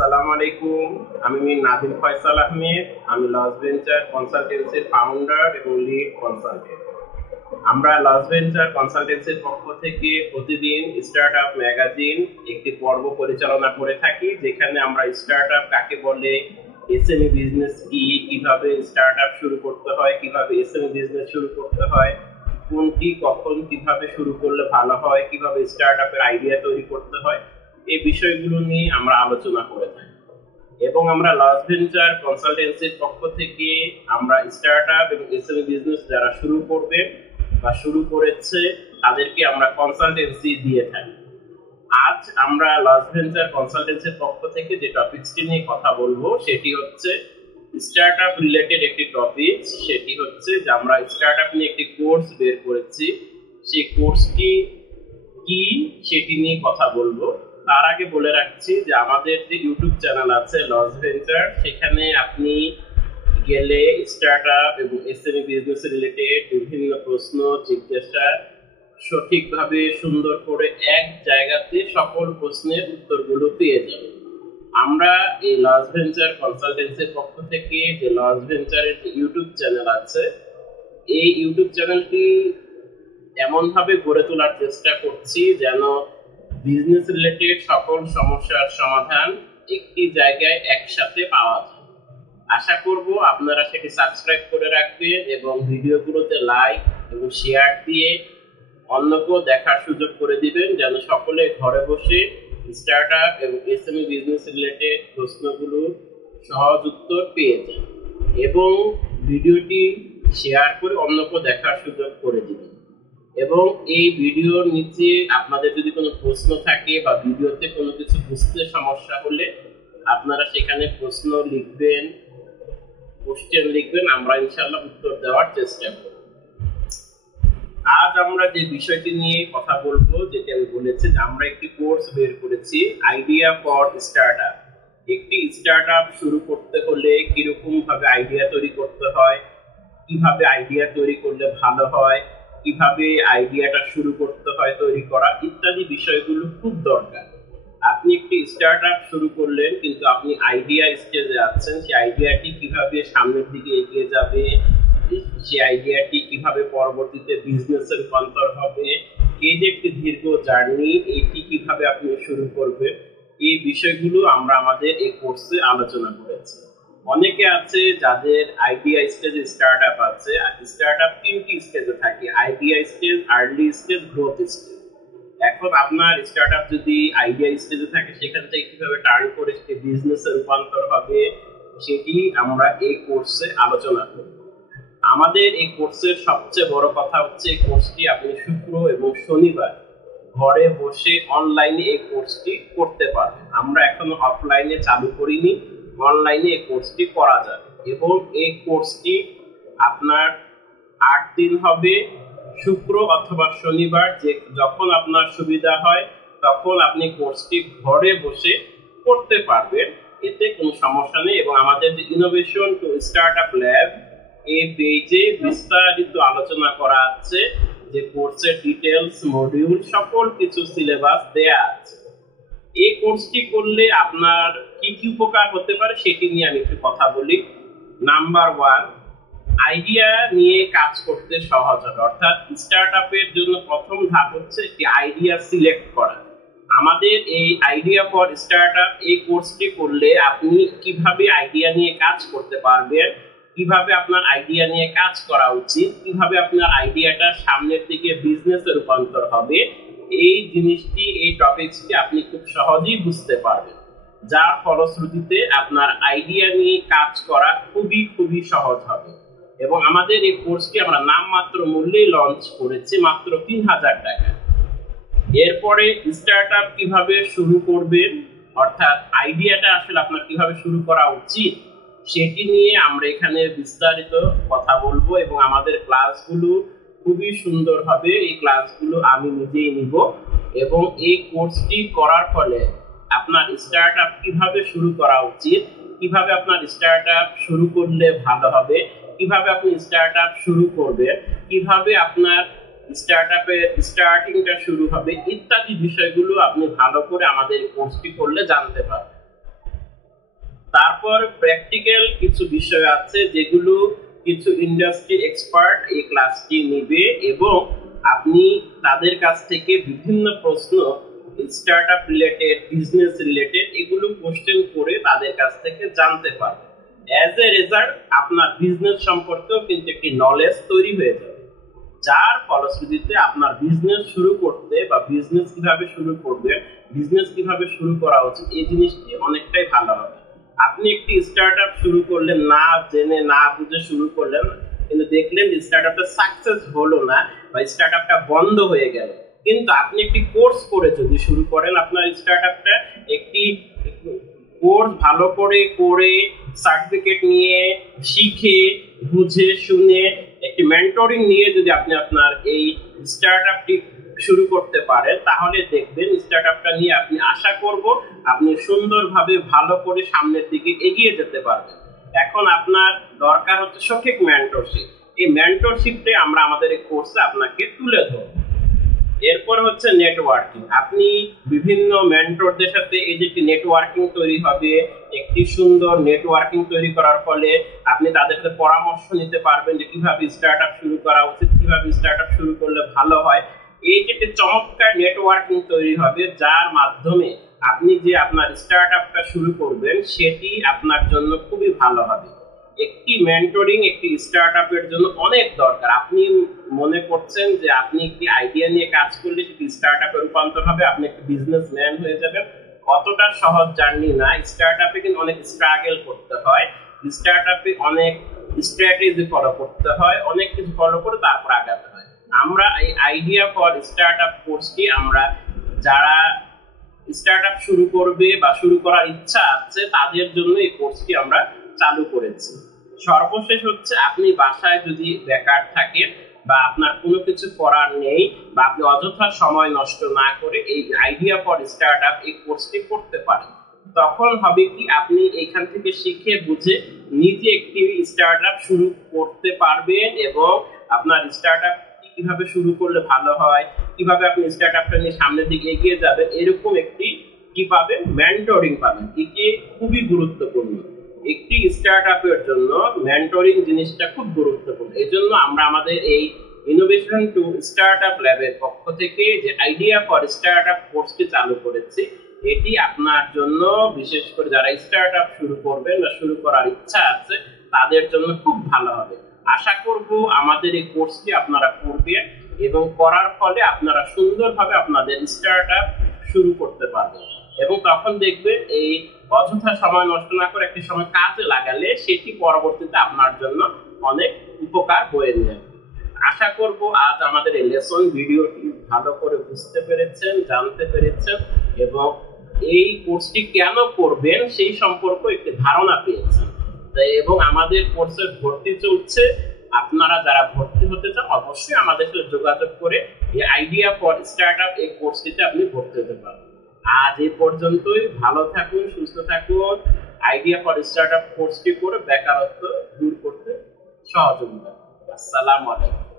আসসালামু আলাইকুম। আমি মির নাদিম ফয়সাল আহমেদ। আমি লস ভেঞ্চার কনসালটেন্সির ফাউন্ডার এবং লিড কনসালটেন্ট। আমরা লস ভেঞ্চার কনসালটেন্সির পক্ষ থেকে প্রতিদিন স্টার্টআপ ম্যাগাজিন একটি পর্ব পরিচালনা করে থাকি, যেখানে আমরা স্টার্টআপ কাকে বলে, এসএমই বিজনেস কি, কিভাবে স্টার্টআপ শুরু করতে হয়, কিভাবে এসএমই বিজনেস শুরু করতে হয়, কোনটি কখন কিভাবে শুরু করলে ভালো হয়, কিভাবে স্টার্টআপের আইডিয়া তৈরি করতে হয়, এই বিষয়গুলো নিয়ে আমরা আলোচনা করে থাকি। এবং আমরা লস ভেঞ্চার কনসালটেন্সির পক্ষ থেকে আমরা স্টার্টআপ এবং এসএমই বিজনেস যারা শুরু করবে বা শুরু করেছে তাদেরকে আমরা কনসালটেন্সি দিয়ে থাকি। আজ আমরা লস ভেঞ্চার কনসালটেন্সির পক্ষ থেকে যে টপিকসটি নিয়ে কথা বলবো সেটি হচ্ছে স্টার্টআপ রিলেটেড একটি টপিক। সেটি হচ্ছে যে আমরা স্টার্টআপ নিয়ে একটি কোর্স বের করেছি, সেই কোর্সটি কি সেটি নিয়ে কথা বলবো। তার আগে বলে রাখছি যে আমাদের যে ইউটিউব চ্যানেল আছে লস ভেঞ্চার, সেখানে আপনি গেলে স্টার্টআপ এবং এসএমই বিজনেস রিলেটেড বিভিন্ন প্রশ্ন জিজ্ঞাসা সঠিকভাবে সুন্দর করে এক জায়গাতে সকল প্রশ্নের উত্তরগুলো পেয়ে যাবেন। আমরা এই লস ভেঞ্চার কনসালটেন্সির পক্ষ থেকে যে লস ভেঞ্চারের যে ইউটিউব চ্যানেল আছে, এই ইউটিউব চ্যানেলটি এমনভাবে গড়ে তোলার চেষ্টা করছি যেন বিজনেস রিলেটেড সকল সমস্যার সমাধান একটি জায়গায় একসাথে পাওয়া যায়। আশা করব আপনারা সেটি সাবস্ক্রাইব করে রাখবেন এবং ভিডিওগুলোতে লাইক এবং শেয়ার দিয়ে অন্যকেও দেখার সুযোগ করে দিবেন, যেন সকলে ঘরে বসে স্টার্টআপ এবং এসএমই বিজনেস রিলেটেড প্রশ্নগুলো সহজ উত্তর পেয়ে যায়। এবং ভিডিওটি শেয়ার করে অন্যকেও দেখার সুযোগ করে দিবেন। এবং এই ভিডিওর নিচে আপনাদের যদি কোনো প্রশ্ন থাকে বা ভিডিওতে কোনো কিছু বুঝতে সমস্যা হলে আপনারা সেখানে প্রশ্ন লিখবেন, কোশ্চেন লিখবেন, আমরা ইনশাআল্লাহ উত্তর দেওয়ার চেষ্টা করব। আজ আমরা যে বিষয়টি নিয়ে কথা বলবো, যেটি আমি বলেছি যে আমরা একটি কোর্স বের করেছি, আইডিয়া ফর স্টার্টআপ। একটি স্টার্টআপ শুরু করতে হলে কিরকম ভাবে আইডিয়া তৈরি করতে হয়, কিভাবে আইডিয়া তৈরি করলে ভালো হয়, কিভাবে আইডিয়াটা শুরু করতে হয় তৈরি করা, ইত্যাদি বিষয়গুলো খুব দরকার। আপনি একটি স্টার্টআপ শুরু করলেন কিন্তু আপনি আইডিয়া স্টেজে আছেন, সেই আইডিয়াটি কিভাবে সামনের দিকে এগিয়ে যাবে, সেই আইডিয়াটি কিভাবে পরবর্তীতে বিজনেসে রূপান্তর হবে, এই যে একটি দীর্ঘ জার্নি, এটি কিভাবে আপনি শুরু করবেন, এই বিষয়গুলো আমরা আমাদের এই কোর্সে আলোচনা করেছি। অনেকে আছে যাদের আইডিয়া স্টেজে স্টার্টআপ আছে। স্টার্টআপ তিনটি স্টেজে থাকে: idea stage, early stage, growth stage. এখন আপনার স্টার্টআপ যদি আইডিয়া স্টেজে থাকে, সেখান থেকে কিভাবে টার্ন করে বিজনেসে রূপান্তর হবে সেটি আমরা এই কোর্সে আলোচনা করব। আমাদের এই কোর্সের সবচেয়ে বড় কথা হচ্ছে এই কোর্সটি আপনি শুক্র এবং শনিবার ঘরে বসে অনলাইনে এই কোর্সটি করতে পারবেন। আমরা এখনো অফলাইনে চালু করিনি, অনলাইনে এই কোর্সটি করা যাবে। এবং এই কোর্সটি আপনার 8 দিন হবে, শুক্র অথবা শনিবার, যে যখন আপনার সুবিধা হয় তখন আপনি কোর্সটি ঘরে বসে করতে পারবেন, এতে কোনো সমস্যা নেই। এবং আমাদের যে ইনোভেশন টু স্টার্টআপ ল্যাব, এই পেজে বিস্তারিত আলোচনা করা আছে, যে কোর্সের ডিটেলস, মডিউল, সকল কিছু সিলেবাস দেয়া আছে। এই কোর্সটি করলে আপনার কি কি উপকার হতে পারে সেটি নিয়ে আমি একটু কথা বলি। নাম্বার 1, আইডিয়া নিয়ে কাজ করতে সহজ হবে। অর্থাৎ স্টার্টআপের জন্য প্রথম ধাপ হচ্ছে একটি আইডিয়া সিলেক্ট করা। আমাদের এই আইডিয়া ফর স্টার্টআপ এই কোর্সটি করলে আপনি কিভাবে আইডিয়া নিয়ে কাজ করতে পারবেন, কিভাবে আপনার আইডিয়া নিয়ে কাজ করা উচিত, কিভাবে আপনার আইডিয়াটা সামনের দিকে বিজনেসে রূপান্তর হবে, এই জিনিসটি, এই টপিকসটি আপনি খুব সহজেই বুঝতে পারবেন, যার ফলশ্রুতিতে আপনার আইডিয়া নিয়ে কাজ করা খুবই খুবই সহজ হবে। এবং আমাদের এই কোর্সটি আমরা নামমাত্র মূল্যে লঞ্চ করেছি, মাত্র 3000 টাকা। এরপরে স্টার্টআপ কিভাবে শুরু করবেন, অর্থাৎ আইডিয়াটা আসলে আপনার কিভাবে শুরু করা উচিত, সেটি নিয়ে আমরা এখানে বিস্তারিত কথা বলবো। এবং আমাদের ক্লাসগুলো খুবই সুন্দর হবে, এই ক্লাসগুলো আমি নিজেই নিব। এবং এই কোর্সটি করার ফলে আপনার স্টার্টআপ কিভাবে শুরু করা উচিত, কিভাবে আপনার স্টার্টআপ শুরু করলে ভালো হবে, কিভাবে আপনি স্টার্টআপ শুরু করবেন, কিভাবে আপনার স্টার্টআপের স্টার্টিংটা শুরু হবে, ইত্যাদি বিষয়গুলো আপনি ভালো করে আমাদের কোর্সটি করলে জানতে পারবেন। তারপর প্র্যাকটিক্যাল কিছু বিষয় আছে যেগুলো কিছু ইন্ডাস্ট্রি এক্সপার্ট এই ক্লাসটি নিবে এবং আপনি তাদের কাছ থেকে বিভিন্ন প্রশ্ন স্টার্টআপ রিলেটেড, বিজনেস রিলেটেড এগুলো কোশ্চেন করে তাদের কাছ থেকে জানতে পারবেন। অ্যাজ এ রেজাল্ট আপনার বিজনেস সম্পর্কেও কিন্তু একটি নলেজ তৈরি হয়ে যাবে, যার ফলশ্রুতিতে আপনার বিজনেস শুরু করতে বা বিজনেস কিভাবে শুরু করবেন, বিজনেস কিভাবে শুরু করা উচিত এই জিনিসটি অনেকটাই ভালো হবে। আপনি একটি স্টার্টআপ শুরু করলেন, না জেনে না বুঝে শুরু করলেন, কিন্তু দেখলেন স্টার্টআপটা সাকসেস হলো না বা স্টার্টআপটা বন্ধ হয়ে গেল, কিন্তু আপনি একটি কোর্স করে যদি শুরু করেন আপনার স্টার্টআপটা, একটি কোর্স ভালো করে সার্টিফিকেট নিয়ে শিখে বুঝে শুনে একটি মেন্টরিং নিয়ে যদি আপনি আপনার এই স্টার্টআপটি শুরু করতে পারেন, তাহলে দেখবেন স্টার্টআপটা নিয়ে আপনি আশা করব আপনি সুন্দরভাবে ভালো করে সামনের দিকে এগিয়ে যেতে পারবেন। এখন আপনার দরকার হচ্ছে সঠিক মেন্টরশিপ। এই মেন্টরশিপটা আমরা আমাদের এই কোর্সে আপনাকে তুলে ধরব। এরপর হচ্ছে নেটওয়ার্কিং। আপনি বিভিন্ন মেন্টরদের সাথে এই যে একটি নেটওয়ার্কিং তৈরি হবে, একটি সুন্দর নেটওয়ার্কিং তৈরি করার ফলে আপনি তাদের সাথে পরামর্শ নিতে পারবেন যে কিভাবে স্টার্টআপ শুরু করা উচিত, কিভাবে স্টার্টআপ শুরু করলে ভালো হয়। এই যে একটি চমৎকার নেটওয়ার্কিং তৈরি হবে, যার মাধ্যমে আপনি যে আপনার স্টার্টআপটা শুরু করবেন সেটি আপনার জন্য খুবই ভালো হবে। একটি মেন্টরিং একটি স্টার্টআপের জন্য অনেক দরকার। আপনি মনে করছেন যে আপনি একটি আইডিয়া নিয়ে কাজ করলে সেটি স্টার্টআপে রূপান্তর হবে, আপনি একটি বিজনেসম্যান হয়ে যাবেন, অতটা সহজ জার্নি না। স্টার্টআপে কিন্তু অনেক স্ট্রাগল করতে হয়, স্টার্টআপে অনেক স্ট্র্যাটেজি ফলো করতে হয়, অনেক কিছু ফলো করে তারপর আগাতে হয়। আমরা এই আইডিয়া ফর স্টার্টআপ কোর্সটি আমরা যারা স্টার্টআপ শুরু করবে বা শুরু করার ইচ্ছা আছে তাদের জন্য এই কোর্সটি আমরা চালু করেছি। সর্বশেষ হচ্ছে আপনি বাসায় যদি বেকার থাকেন বা আপনার কোনো কিছু করার নেই বা আপনি অযথা সময় নষ্ট না করে এই আইডিয়া ফর স্টার্টআপ এই কোর্সটি করতে পারেন, তখন হবে কি আপনি এখান থেকে শিখে বুঝে নিজে একটি স্টার্টআপ শুরু করতে পারবেন এবং আপনার স্টার্টআপ কিভাবে শুরু করলে ভালো হয়, কিভাবে আপনি স্টার্টআপটা নিয়ে সামনের দিকে এগিয়ে যাবেন, এরকম একটি কি পাবেন, মেন্টরিং পাবেন। এটি খুবই গুরুত্বপূর্ণ। একটি স্টার্টআপের জন্য মেন্টরিং জিনিসটা খুব গুরুত্বপূর্ণ। এজন্য আমরা আমাদের এই ইনোভেশন টু স্টার্টআপ ল্যাবের পক্ষ থেকে যে আইডিয়া ফর স্টার্টআপ কোর্সটি চালু করেছি, এটি আপনার জন্য বিশেষ করে যারা স্টার্টআপ শুরু করবেন বা শুরু করার ইচ্ছা আছে তাদের জন্য খুব ভালো হবে। আশা করব আমাদের এই কোর্সটি আপনারা করবেন এবং করার ফলে আপনারা সুন্দরভাবে আপনাদের স্টার্টআপ শুরু করতে পারবেন এবং তখন দেখবেন এই অযথা সময় নষ্ট না করে একটি সময় কাজে লাগালে সেটি পরবর্তীতে আপনার জন্য অনেক উপকার বয়ে নিয়ে আসবে। আশা করব আজ আমাদের এই লেসন ভিডিওটি ভালো করে বুঝতে পেরেছেন, জানতে পেরেছেন এবং এই কোর্সটি কেন করবেন সেই সম্পর্কে একটি ধারণা পেয়েছেন। এবং আমাদের কোর্সের ভর্তি চলছে, আপনারা যারা ভর্তি হতে চান অবশ্যই আমাদের সাথে যোগাযোগ করে এই আইডিয়া ফর স্টার্টআপ এই কোর্সটিতে আপনি ভর্তি হতে পারবেন। আজ এই পর্যন্তই। ভালো থাকুন, সুস্থ থাকুন। আইডিয়া ফর স্টার্টআপ কোর্সটি করে বেকারত্ব দূর করতে সহযোগিতা। আসসালামু আলাইকুম।